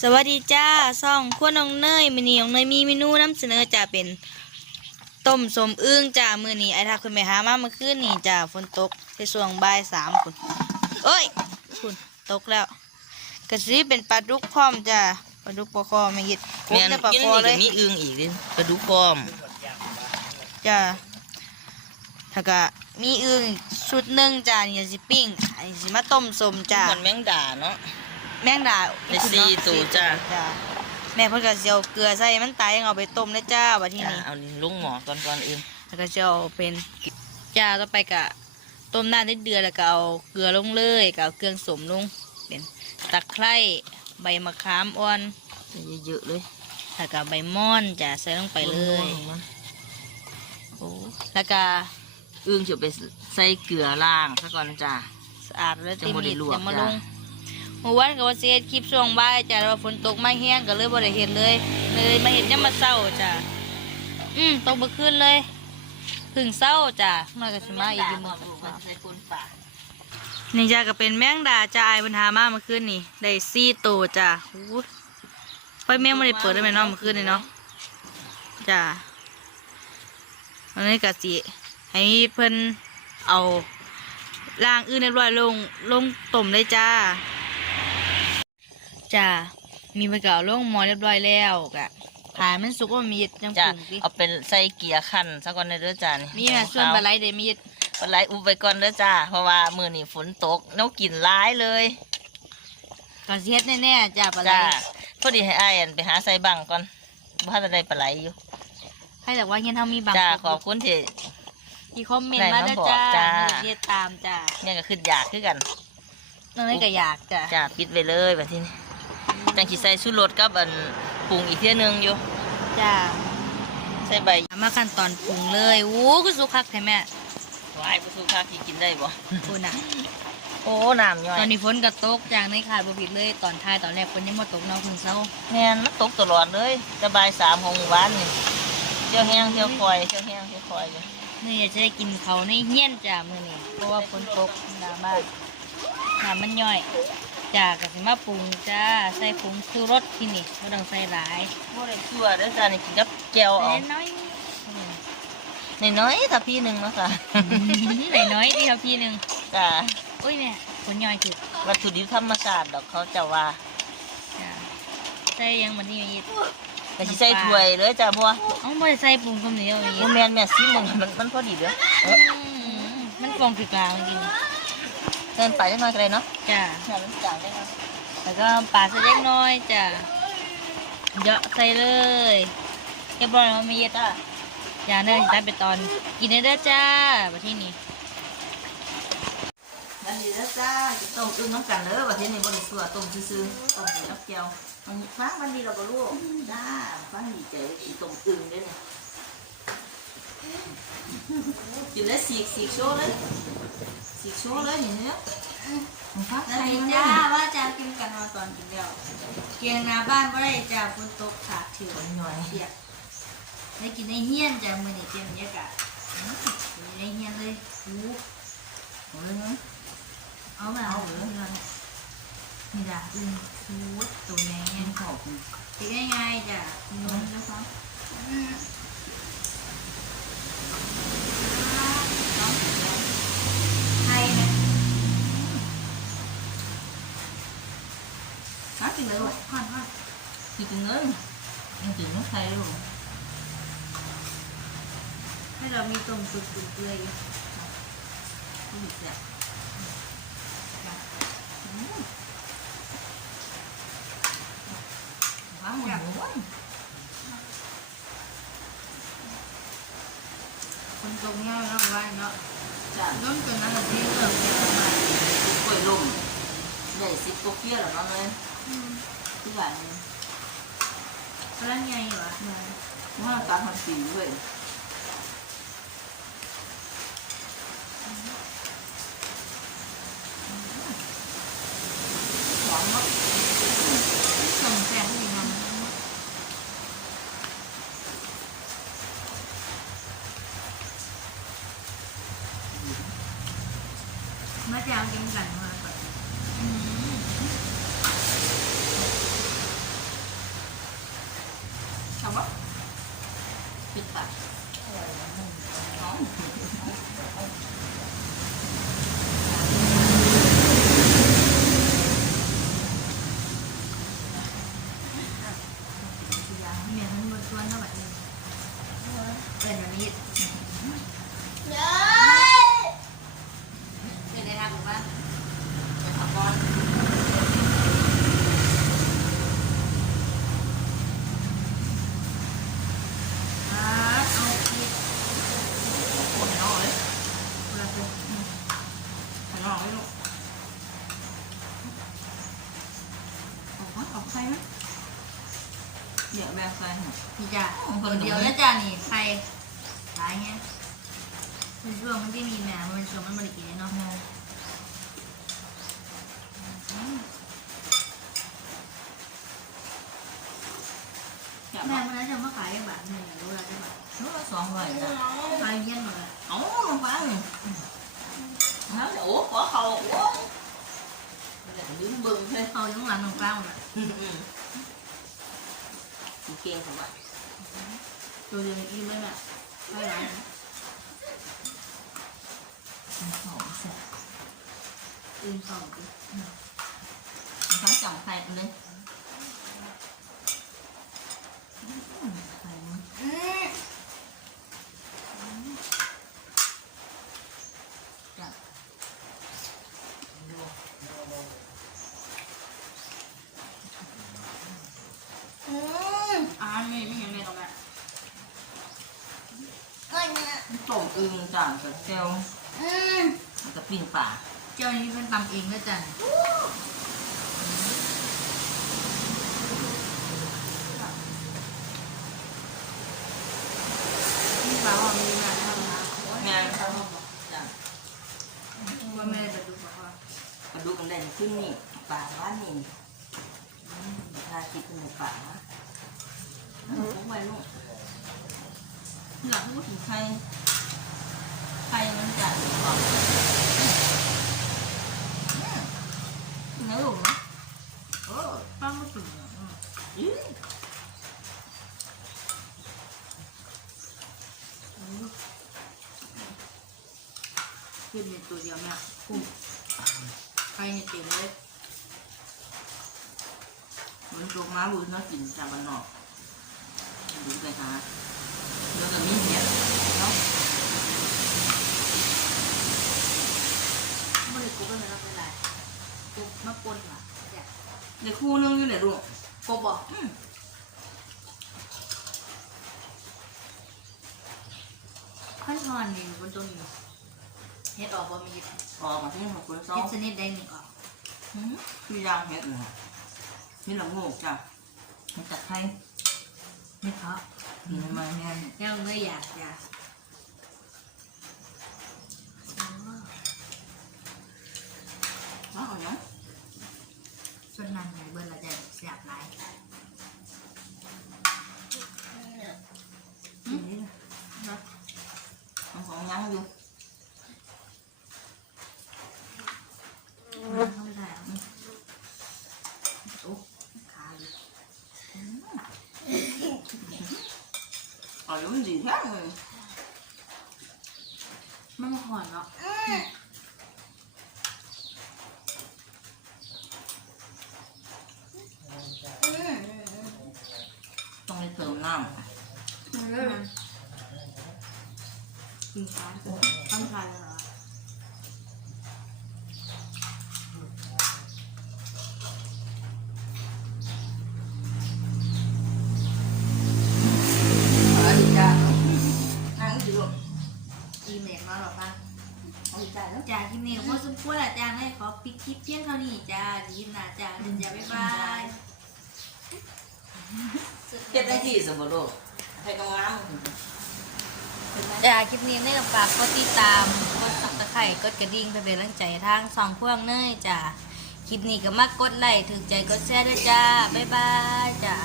สวัสดีจ้าซ่องขั้วน้องเนยมินีน้องเนยมีเมนูนำเสนอจ้าเป็นต้มสมอึ้งจ้ามือนี้ไอ้ทักคุณไปหามาเมื่อคืนนี่จ้าฝนตกในช่วงบ่ายสามคุณเอ้ยคุณตกแล้วกระซีเป็นปลาดุกพร้อมจ้าปลาดุกปลาคอไม่ยิดกบแม่นจะปลากินคอนี่เลก็ยมีอึงอีกดิกระดูกพร้อมจ้าถ้าก็มีอึ่งชุดหนึ่งจ้านี่สิปิ้งอันนี้สิมาต้มสมจ้ามันแมงดาเนาะ แมงดาได้สี่ตัวจ้ะ แม่เพิ่นก็สิเอาเกลือใส่มันตายยังเอาไปต้มนะจ้าว่าที่จ้านี่เอาลงหมอก่อนก่อนอื่นแล้วก็จะเอาเป็นจ้าต่อไปก็ต้มน้ำได้เดือดแล้วก็เอาเกลือลงเลยก็เอาเครื่องสมลงเป็นตะไคร้ใบมะขามอ่อนใส่เยอะๆเลยแล้วก็ใบม่อนจ้าใส่ลงไปเลยมันโอ้แล้วก็อึงจะไปใส่เกลือล่างซะก่อนจ้าสะอาดแล้วจัเต็งมบ่ได้มิดลวกจะมาลจ้ะง เมื่อวันก็ว่าสิเฮ็ดคลิปช่วงบ่ายจ้าแล้วว่าฝนตกมาแห้งก็เลยบ่ได้เฮ็ดเลย เลยมาเฮ็ดยามมาเช้าจ้าอืมตกเมื่อคืนเลยถึงเช้าจ้ามาก็สิมาอีกอยู่มื้อใส่คนปากนี่จ้าก็เป็นแมงดาจ้าไอ้ปัญหามาเมื่อคืนนี่ได้ซี่ตัวจ้าโอ้ยไปแมงไม่ได้เปิดได้ไหมเนาะเมื่อคืนนี่เนาะจ้าวันนี้ก็สิให้เพิ่นเอาล่างอื่นเรียบร้อยลงลงต้มเลยจ้า จ้ามีไปเก่าลงหมอเรียบร้อยแล้วกะผ่านมันสุกว่ามีดยังจ้าปรุงสิเอาเป็นใส่เกียร์ขั้นซะก่อนเด้อจ้านี่มีนะส่วนปลาไหลเดมีดปลาไหลอุบไปก่อนเด้อจ้าเพราะว่ามื้อนี้ฝนตกเนากินร้ายเลยก็สิเฮ็ดแน่ๆจ้าปลาไหลจ้าพอดีให้อ้ายอันไปหาใส่บังก่อนบ่ทันได้ปลาไหลอยู่ให้แต่ว่าเฮียนเฮามีบางจ้าคขอบคุณที่ ที่คอมเมนต์มาเด้อจ้าจ้า เฮ็ดตามจ้าเนี่ยก็คืออยากคือกันนั่นเลยก็อยากจ้า จ้าปิดไว้เลยแบบที่นี่ จังสิใส่ชูรสกับอันปรุงอีกเที่ยหนึงอยู่จ้าใส่ใบมาขั้นตอนปรุงเลย โอ้ก็สุกคักแท้แม่วายผู้สูค่าที่กินได้บ่คุณน่ะโอ้น้ำย่อยตอนนี้ฝนก็ตกอย่างในขาดบ่ผิดเลยตอนท้ายตอนแรกฝนยังบ่ตกเนาะเพิ่งเช้าแม่นมันตกตลอดเลยจะบ่ายสามของหมู่บ้านนี่เที่ยวแห้งเที่ยวคอยเที่ยวแห้งเที่ยวคอยอยู่นี่อยากจะได้กินเขาวในเฮียนจ้ามื้อนี้เพราะว่าฝนตกหน้าบ้านน้ำมันย่อย จ้าก็สิมาปรุงจ้าใส่ผงชูรสที่นี่บ่ต้องใส่หลายบ่ได้ชั่วเด้อจ้านี่กินกับแก้วเอาใส่น้อยอืมน้อยๆถ้าพี่หนึงเนาะค่ะใส่น้อยดีครับพี่หนึงจ้าอุ้ยแม่ผลย่อยคือวัตถุดิบธรรมชาติดอกเขาจะว่าจ้าใส่ยังมันนี่มีดก็สิใส่ถ้วยเลยจ้าบัวเอ้าบ่ได้ใส่ปรุงคำนี้เอาอีบ่กแม่นแม่ซิมมึงมันมันพอดีเด้อเอ้อมันฟองคือกลางจริง เดินไปจังหน่อยก็ได้เนาะจ้าอย่ามันจางได้เนาะแล้วก็ปลาใส่เล็กน้อยจ้าเยอะใส่เลยเรียบร้อยแล้วมีดจ้าจ้าเนื้อสิตัดไปตอน กินได้เด้อจ้ามาที่นี่วันดีแล้วจ้าจะต้มอึ้งน้ำกันเด้อว่าเทศนี้บริสุทธิ์ต้มซื่อๆต้มกับน้ำเจียวมันฟังมันดีเราก็รู้จ้าฟังดีใจเลยสิต้มอึ้งเด้อเนี่ย กินแล้วสีกสีกโชว์เลยสีกโชว์เลยอย่างเนี้ยมันฟังไทยมันจ้าได้ว่าจ้ากินกันมาตอนกินแล้วเกียงหน้าบ้านบ่ได้จ้าฝนตกขาดถือผลหน่อยเปียกได้กินในเฮียนจ้ามื้อนี้เตรียมบรรยากาศกินในเฮียนเลยหูโอ้ยเนาะเอามาเอาเหรอนี่จ้ะอึ้งหูตัวใหญ่กินข้าวกินติดง่ายๆจ้ะนวลนะคะไท หากินเลยว่ะห่อนห่อนกินกินเงินมันกินน้ำไทยลูกให้เรามีต้มสุกตุ่เปื่อยผู้ห ญิงเนี่ยฟังมันหมูคนตรงเงี้ยเนาะว่าเนาะจ้าต้นจนนั้นก็ที่เริ่มเกี่ยวมากล้วยลมใหญ่สิบกว่าเกี้ยแล้วเนาะเลยทุกอย่างเลยพลังใหญ่เหรอว่าการทำสีด้วยหอมเนาะส่งแสงให้มันมาจะเอากินกันมาก่อน ปิดปากหอม เมียมันมาชวนเท่าไหร่เป็นแบบนี้เป็นในทางของว่า จะทำก้อนอ่าเอาอีกขนนอกเลย เวลาเป็น ขนนอกเลยลูกออกมาออกใครไหม เดี๋ยวแบกใส่หน่อยนี่จ้ะคนเดียวแล้วจ้ะนี่ใครหลายเงี้ยเป็นช่วงมันที่มีแม่มันเป็นช่วงมันบริกินเนาะแกะแม่มามันน่าจะมาขายยังบาทหนึ่งรู้แล้วใช่ปะลูกละสองร้อยนะขายเงี้ยหมดเลยเอ้าลงฟังแล้วจะโอ้ขอเขาโอ้เดี๋ยวลืมเบึงเลยเขายังหลังหนึ่งเก้าน่ะอืม อืมเก่งของมันตัวเดียวกินไม่แม่ไม่หลายนะหอมแซ่บอื่นสองกินทั้งจังไข่เลยอืมไข่มันจ้ะ อ่าไม่ไม่ยังไงตรงนั้น ต้ม อึ่งจ้ะกับแก้วกับปิ้งป่าเจ้านี้เป็นตำเองนะจ๊ะนี่ปลาหอมมีนะทำนะแม่จ้ะว่าแม่จะดูบอกว่ากระดูกมันได้ขึ้นนี่ป่าบ้านนี่ถ้าคิดเป็นป่าพวกไว้ลูกอยากพูดถึงใครใครมันจะบอก เนื้อหลุมนะโอ้ป้าไม่ถึงอืมยขึ้นในตัวเดียวแม่กุ้งใครเนี่ยเต็มเลยมันตัวม้าบุญเขากินจากบ้านนอกดูไปหาแล้วก็มีเห็ดเนาะ ไม่ได้กุ้งเป็นอะไรเป็นไรกุ้งมะปนเหรอจ้ะเดี๋ยวคู่นึงอยู่ไหนลูกกบบอกอืมขั้นตอนนี่บนตรงนี้เฮ็ดออกบ่มีออกมาที่ของคนซ้อเฮ็มดชนิดใดหนึ่งออกคือยางเห็ดนะนี่ละโงกจ้ะเห็ดตะไคร้ไม่เพราะกินมาเนี่ยยังไม่อยากอยาก เอาเอาเนาะ ส่วนนั้นไหนเบอร์ละจะเสียบหลายนี่นะเอาของยังอยู่เข้าไม่ได้อะโอ้ขาอยู่เอาอยู่มันดีแท้เลยมันมาหอนเนาะ ต้องไป เติมน้ำกินข้าวต้องทานแล้วเหรอเอาอีกจ้ะนั่งอยู่ลูกอีเมลมาหรอปะเอาอีกจ้ะแล้ว จ้าคลิปนี้ว่าสมควรอาจารย์ให้ขอปิดคลิปเพียงเท่านี้จ้าดีนะจ้าดีจ้าบ๊ายบาย เจ็ดนาทีสมบูรณ์ลูกให้กำลังจ้าคลิปนี้ในกับฝากกดติดตามกดสับตะไคร่กดกระดิ่งเพื่อเป็นกำลังใจทางสองพวงเนยจ้าคลิปนี้ก็มากกดไลค์ถึงใจกดแชร์ด้วยจ้าบ๊ายบายจ้า